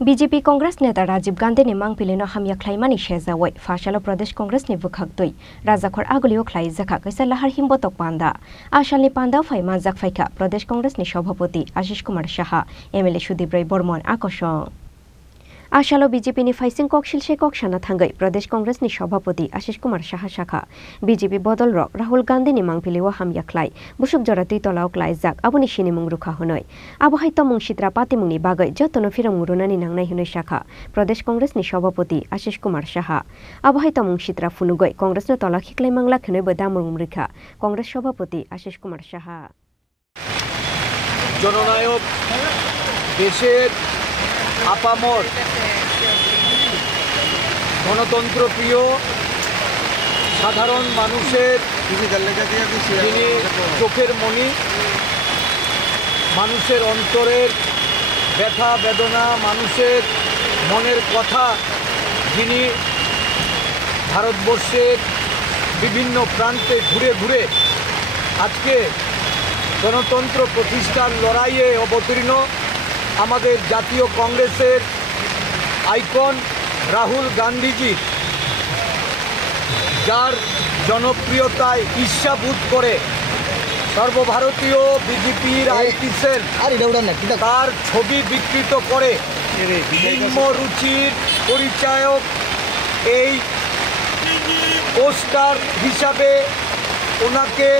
BJP Congress नेता राजीव गांधी ने मांगपिलेनो हामिया ख्लाइमानि शेजावै फाशालो प्रदेश कांग्रेस नि बुखागतै राजाखर आगलियो ख्लाई जाखा कैसा लाहार हिम्बतक पांदा आशालनि पांदा फाइमा जाकफाइका प्रदेश कांग्रेस नि सभापति आशीष कुमार साहा एमएलए सुदीप राय बर्मन आकर्षण आशालो बीजेपी नि फाइसिं कक्षिलसे कक्षाना थांगै प्रदेश कांग्रेस नि सभापति आशीष कुमार साहा शाखा बीजेपी बदल रक राहुल गांधी नि मांगपिलेओ हामिया ख्लाई बुसुक जरा तैतलाव ख्लाई जाक आबुनि सिनिमुं रुखा होनै आबहाय तमुं सित्रा पातिमुंनि बागै जतनो फिरमुं रुनानि नांनाय होनै शाखा प्रदेश कांग्रेस नि सभापति आशीष कुमार साहा आबहाय तमुं सित्रा फुनुगै कांग्रेस नो तला खिक्लाय मांगला खनैबो दामुं रिखा कांग्रेस सभापति आशीष कुमार साहा जननायक देशेर आपामर गणतंत्र प्रिय साधारण मानुषेर जिनि चोखेर मणि मानुषेर अंतरेर व्यथा बेदना मानुषेर मनेर कथा जिनि भारतवर्षेर विभिन्न प्रान्ते घुरे घुरे आजके गणतंत्र प्रतिष्ठार लड़ाइये अवतीर्ण आमादेर जातीय कांग्रेसेर आइकन राहुल गांधी जी जार जनप्रियताय ईर्ष्याबोध करे सर्वभारतीय बीजेपीर आईटी सेल तार छवि विकृत करे निम्न रुचिर परिचायक एई पोस्टार हिसाबे ओनाके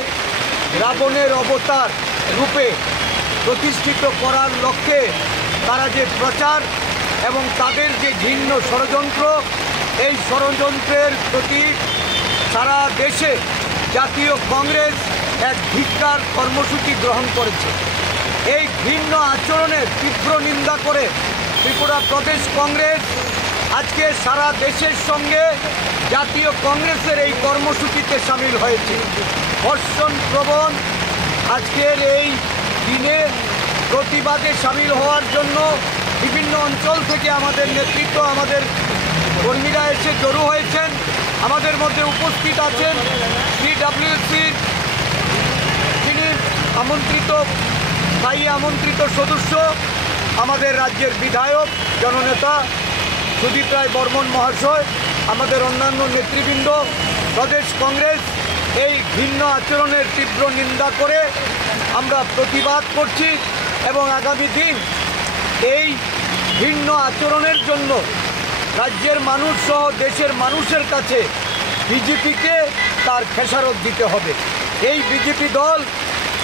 रावणेर अवतार रूपे प्रतिष्ठित करार लक्ष्ये तारा जे प्रचार एवं तादेर जे घृण्य षड़यंत्र এই ষড়যন্ত্রের প্রতি সারা দেশে জাতীয় কংগ্রেস এক ধিক্কার কর্মসূচি গ্রহণ করেছে। এই ঘৃণ্য আচরণের তীব্র নিন্দা করে ত্রিপুরা প্রদেশ কংগ্রেস আজকে সারা দেশের সঙ্গে জাতীয় কংগ্রেসের এই কর্মসূচিতে সামিল হয়েছে। বর্ষণ প্রবণ আজকের এই দিনে প্রতিবাদে সামিল হওয়ার জন্য বিভিন্ন অঞ্চল থেকে আমাদের নেতৃত্ব আমাদের কর্মীরা এসে জড়ো হয়েছেন। আমাদের মধ্যে উপস্থিত আছেন সিডব্লিউসির যিনি স্থায়ী আমন্ত্রিত সদস্য আমাদের রাজ্যের বিধায়ক জননেতা সুদীপ রায় বর্মন মহাশয়, আমাদের অন্যান্য নেতৃবৃন্দ। প্রদেশ কংগ্রেস এই ঘৃণ্য আচরণের তীব্র নিন্দা করে আমরা প্রতিবাদ করছি এবং আগামী দিন এই ঘৃণ্য আচরণের জন্য রাজ্যের মানুষ সহ দেশের মানুষের কাছে বিজেপিকে তার খেসারত দিতে হবে। এই বিজেপি দল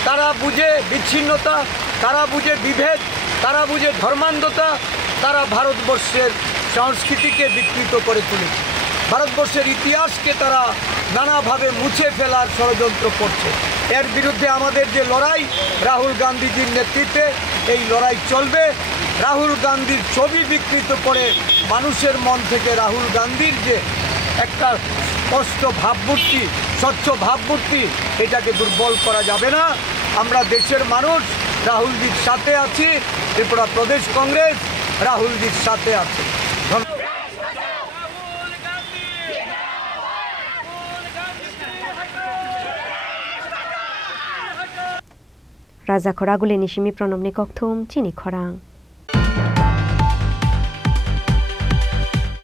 তারা বুঝে বিচ্ছিন্নতা, তারা বুঝে বিভেদ, তারা বুঝে ধর্মান্ধতা, তারা ভারতবর্ষের সংস্কৃতিকে বিকৃত করে তুলেছে। ভারতবর্ষের ইতিহাসকে তারা নানাভাবে মুছে ফেলার ষড়যন্ত্র করছে। এর বিরুদ্ধে আমাদের যে লড়াই রাহুল গান্ধীজির নেতৃত্বে এই লড়াই চলবে। রাহুল গান্ধীর ছবি বিকৃত করে মানুষের মন থেকে রাহুল গান্ধীর যে একটা স্পষ্ট ভাবমূর্তি, স্বচ্ছ ভাবমূর্তি, এটাকে দুর্বল করা যাবে না। আমরা দেশের মানুষ রাহুলজির সাথে আছি, ত্রিপুরা প্রদেশ কংগ্রেস রাহুলজির সাথে আছে। राजा खरागुले निशिमी प्रणबनि कक्थुम चिनी खरां।